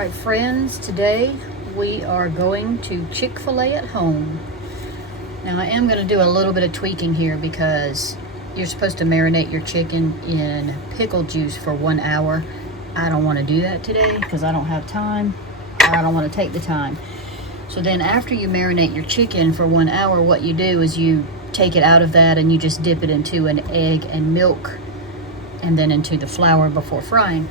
Alright friends, today we are going to Chick-fil-A at home. Now I am going to do a little bit of tweaking here because you're supposed to marinate your chicken in pickle juice for 1 hour. I don't want to do that today because I don't have time, or I don't want to take the time. So then after you marinate your chicken for 1 hour, what you do is you take it out of that and you just dip it into an egg and milk and then into the flour before frying.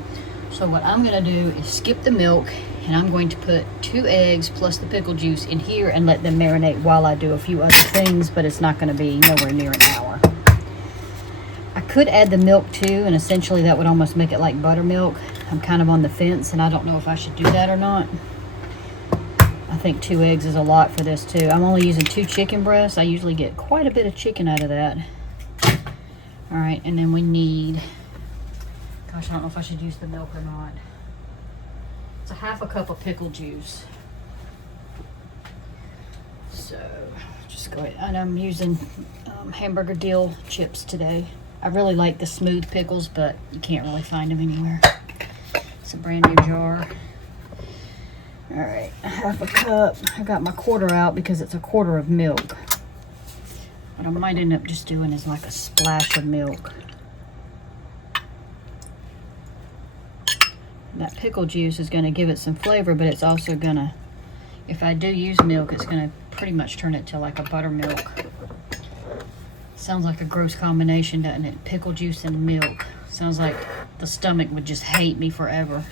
So what I'm going to do is skip the milk, and I'm going to put 2 eggs plus the pickle juice in here and let them marinate while I do a few other things, but it's not going to be nowhere near an hour. I could add the milk too, and essentially that would almost make it like buttermilk. I'm kind of on the fence, and I don't know if I should do that or not. I think 2 eggs is a lot for this too. I'm only using 2 chicken breasts. I usually get quite a bit of chicken out of that. All right, and then we need... Gosh, I don't know if I should use the milk or not. It's a 1/2 cup of pickle juice. So, just go ahead. And I'm using hamburger dill chips today. I really like the smooth pickles, but you can't really find them anywhere. It's a brand new jar. All right, 1/2 cup. I got my quarter out because it's 1/4 of milk. What I might end up just doing is like a splash of milk. That pickle juice is going to give it some flavor, but it's also going to, if I do use milk, it's going to pretty much turn it to like a buttermilk. Sounds like a gross combination, doesn't it? Pickle juice and milk. Sounds like the stomach would just hate me forever.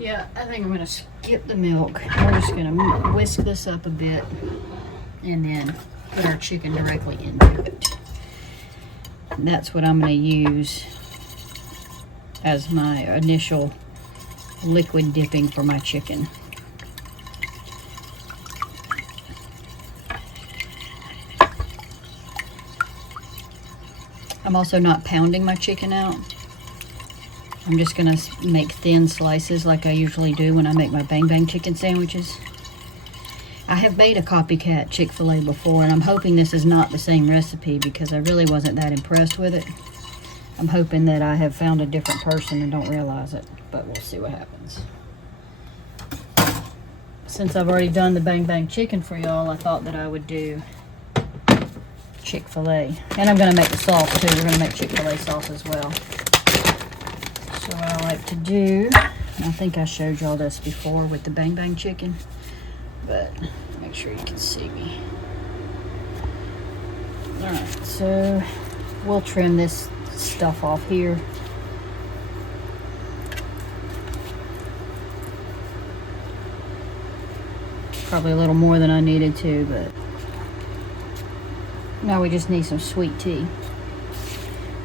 Yeah, I think I'm going to skip the milk. We're just going to whisk this up a bit and then put our chicken directly into it. That's what I'm going to use as my initial liquid dipping for my chicken. I'm also not pounding my chicken out. I'm just going to make thin slices like I usually do when I make my bang bang chicken sandwiches. I have made a Copycat Chick-fil-A before, and I'm hoping this is not the same recipe because I really wasn't that impressed with it. I'm hoping that I have found a different person and don't realize it, but we'll see what happens. Since I've already done the bang bang chicken for y'all, I thought that I would do Chick-fil-A. And I'm going to make the sauce too. We're going to make Chick-fil-A sauce as well. So what I like to do, I think I showed y'all this before with the bang bang chicken, but make sure you can see me. Alright, so we'll trim this stuff off here. Probably a little more than I needed to, but now we just need some sweet tea.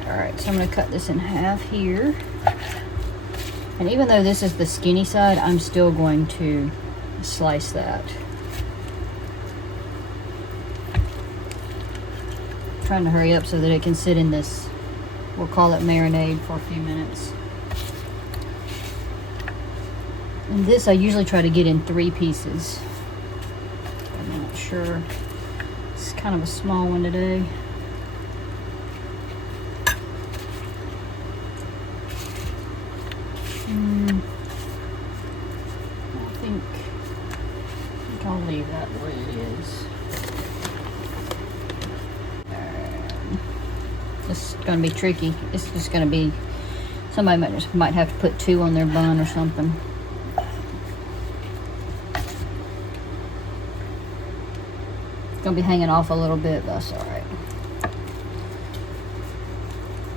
Alright, so I'm going to cut this in half here. And even though this is the skinny side, I'm still going to slice that. I'm trying to hurry up so that it can sit in this, we'll call it marinade, for a few minutes. And this I usually try to get in 3 pieces. I'm not sure. It's kind of a small one today. I think I'll leave that the way it is. This is going to be tricky. It's just going to be, somebody might have to put 2 on their bun or something. It's going to be hanging off a little bit, but that's alright.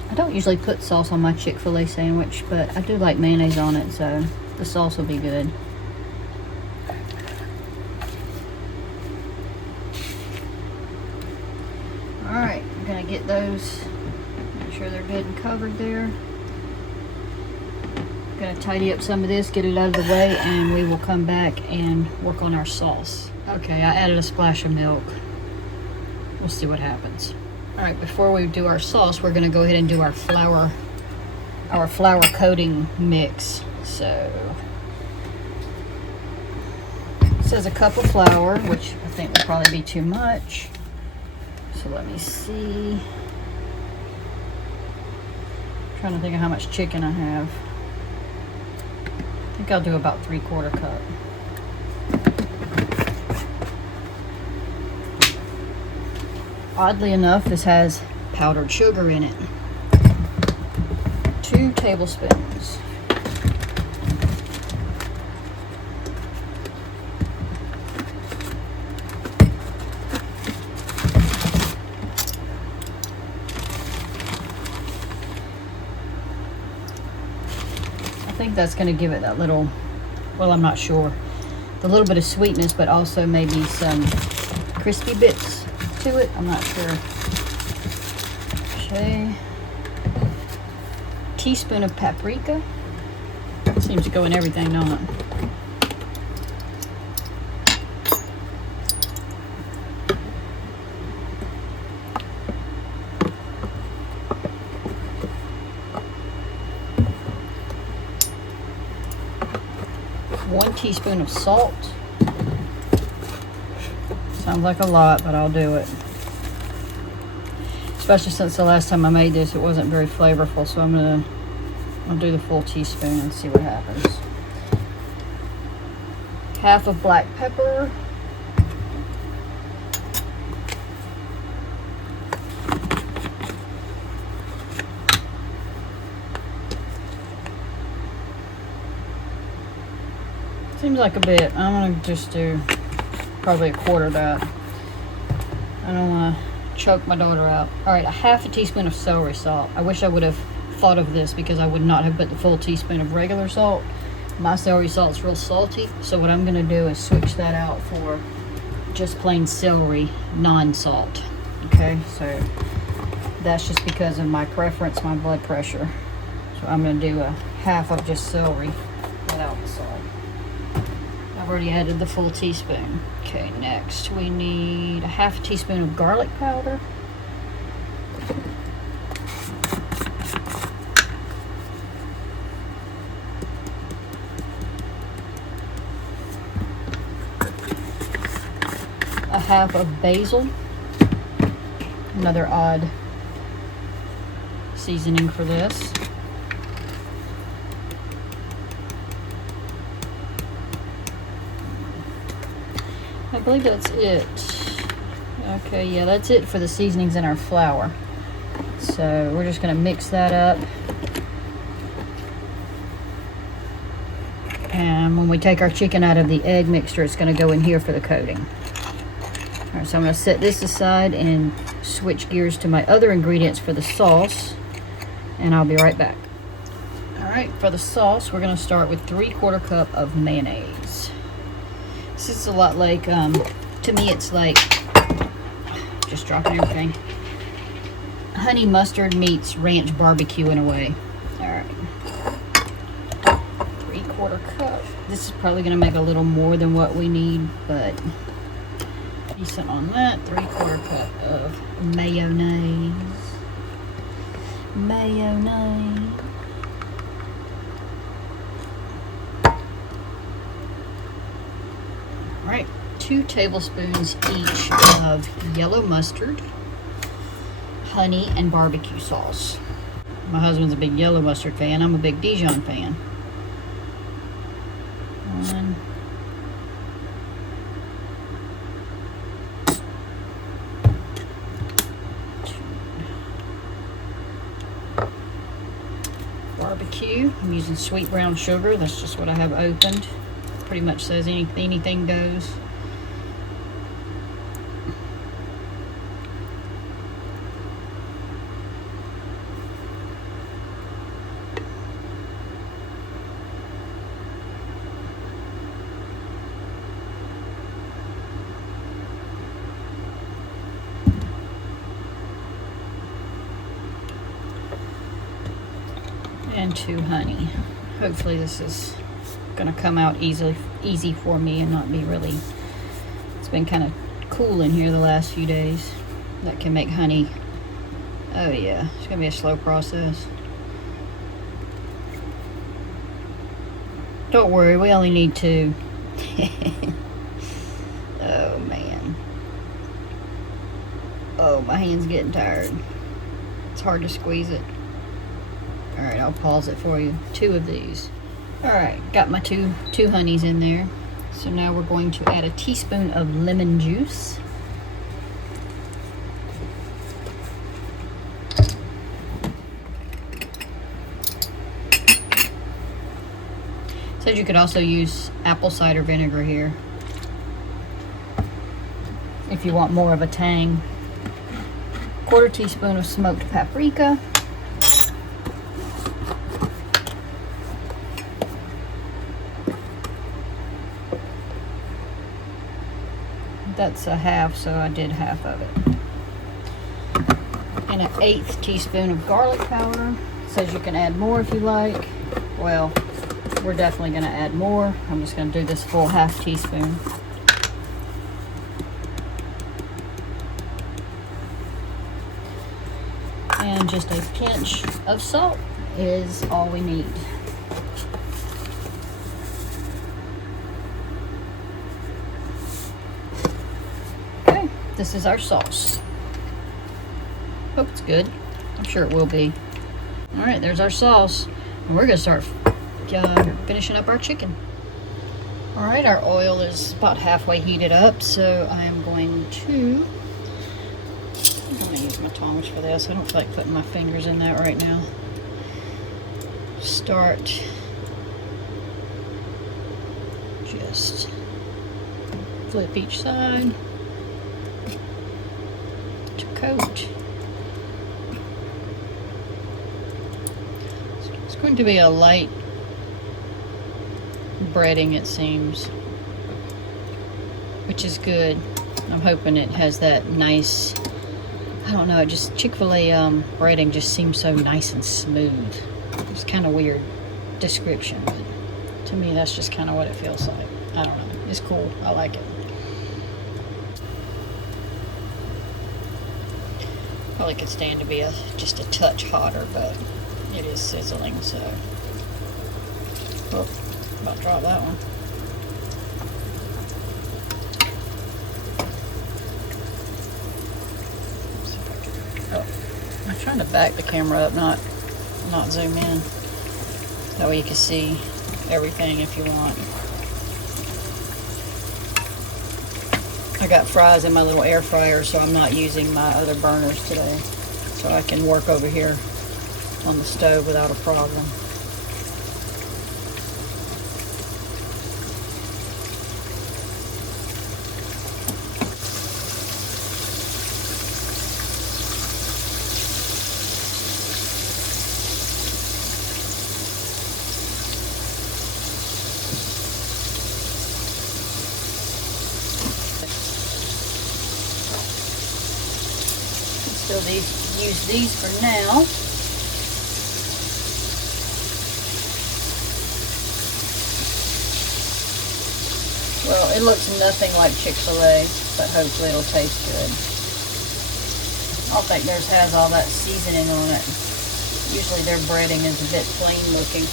I don't usually put sauce on my Chick-fil-A sandwich, but I do like mayonnaise on it, so the sauce will be good. Alright, I'm going to get those, make sure they're good and covered there. I'm going to tidy up some of this, get it out of the way, and we will come back and work on our sauce. Okay, I added a splash of milk. We'll see what happens. Alright, before we do our sauce, we're going to go ahead and do our flour coating mix. So, it says a cup of flour, which I think will probably be too much. So let me see. trying to think of how much chicken I have. I think I'll do about 3/4 cup. Oddly enough, this has powdered sugar in it. 2 tablespoons. I think that's going to give it that little, well, I'm not sure, the little bit of sweetness, but also maybe some crispy bits to it. I'm not sure. Okay. Teaspoon of paprika. Seems to go in everything, don't it? One teaspoon of salt. Sounds like a lot, but I'll do it. Especially since the last time I made this, it wasn't very flavorful, so I'll do the full teaspoon and see what happens. Half of black pepper. Seems like a bit. I'm gonna just do probably 1/4 of that. I don't want to choke my daughter out. All right, 1/2 teaspoon of celery salt. I wish I would have thought of this because I would not have put the full teaspoon of regular salt. My celery salt's real salty, so what I'm gonna do is switch that out for just plain celery, non-salt. Okay, so that's just because of my preference, my blood pressure. So I'm gonna do 1/2 of just celery without the salt. I've already added the full teaspoon. Okay, next we need 1/2 teaspoon of garlic powder. A 1/2 of basil. Another odd seasoning for this. I believe that's it. Okay, yeah, that's it for the seasonings in our flour. So we're just going to mix that up. And when we take our chicken out of the egg mixture, it's going to go in here for the coating. All right, so I'm going to set this aside and switch gears to my other ingredients for the sauce. And I'll be right back. All right, for the sauce, we're going to start with 3/4 cup of mayonnaise. This is a lot like, to me it's like, just dropping everything, honey mustard meets ranch barbecue in a way. Alright. 3/4 cup. This is probably going to make a little more than what we need, but decent on that. 3/4 cup of mayonnaise. Mayonnaise. Alright, 2 tablespoons each of yellow mustard, honey, and barbecue sauce. My husband's a big yellow mustard fan. I'm a big Dijon fan. 1, 2. Barbecue. I'm using sweet brown sugar. That's just what I have opened. Pretty much says anything goes. And 2 honey. Hopefully this is gonna come out easy for me and not be really, it's been kind of cool in here the last few days. That can make honey, oh yeah, it's gonna be a slow process. Don't worry, we only need 2. Oh man, oh, my hand's getting tired. It's hard to squeeze it. All right, I'll pause it for you. 2 of these. All right, got my two honeys in there. So now we're going to add a teaspoon of lemon juice. Said you could also use apple cider vinegar here if you want more of a tang. 1/4 teaspoon of smoked paprika. That's a half, so I did half of it. And an 1/8 teaspoon of garlic powder. It says you can add more if you like. Well, we're definitely going to add more. I'm just going to do this full half teaspoon. And just a pinch of salt is all we need. Okay, this is our sauce. Hope it's good. I'm sure it will be. All right, there's our sauce. And we're gonna start finishing up our chicken. All right, our oil is about halfway heated up, so I am going to use my tongs for this. I don't feel like putting my fingers in that right now. Start just flip each side to coat. So it's going to be a light breading, it seems, which is good. I'm hoping it has that nice, I don't know, it just Chick-fil-A breading just seems so nice and smooth. It's kind of weird description, but to me that's just kind of what it feels like. I don't know. It's cool. I like it. Probably could stand to be just a touch hotter, but it is sizzling, so. Oh, about to drop that one. I'm trying to back the camera up, not zoom in. That way you can see everything if you want. I got fries in my little air fryer, so I'm not using my other burners today. So I can work over here on the stove without a problem. So use these for now. Well, it looks nothing like Chick-fil-A, but hopefully it'll taste good. I don't think theirs has all that seasoning on it. Usually their breading is a bit plain looking.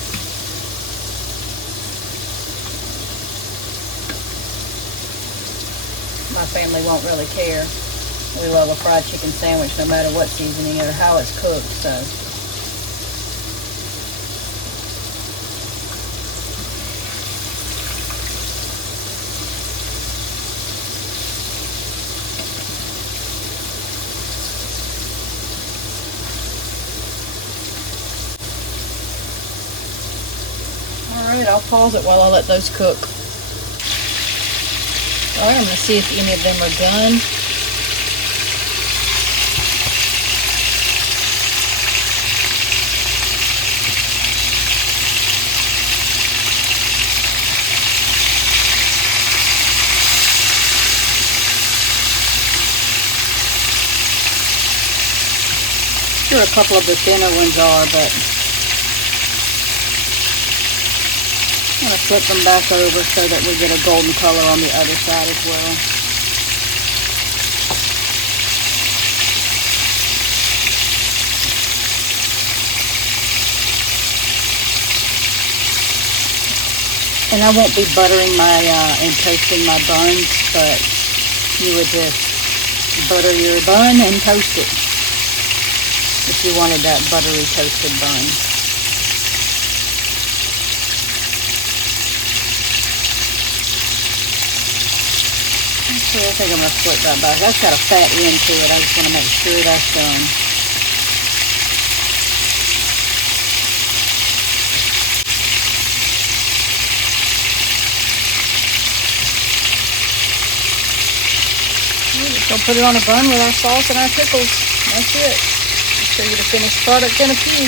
My family won't really care. We love a fried chicken sandwich no matter what seasoning or how it's cooked, so. Alright, I'll pause it while I let those cook. Alright, I'm going to see if any of them are done. Sure, a couple of the thinner ones are, but I'm going to flip them back over so that we get a golden color on the other side as well. And I won't be buttering and toasting my buns, but you would just butter your bun and toast it if you wanted that buttery toasted bun. Yeah, I think I'm going to split that back. That's got a fat end to it. I just want to make sure that's done. We're just going to put it on a bun with our sauce and our pickles. That's it. I'll show you the finished product in a few.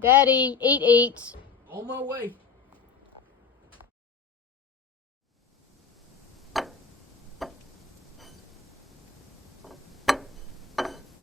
Daddy, eat. On my way.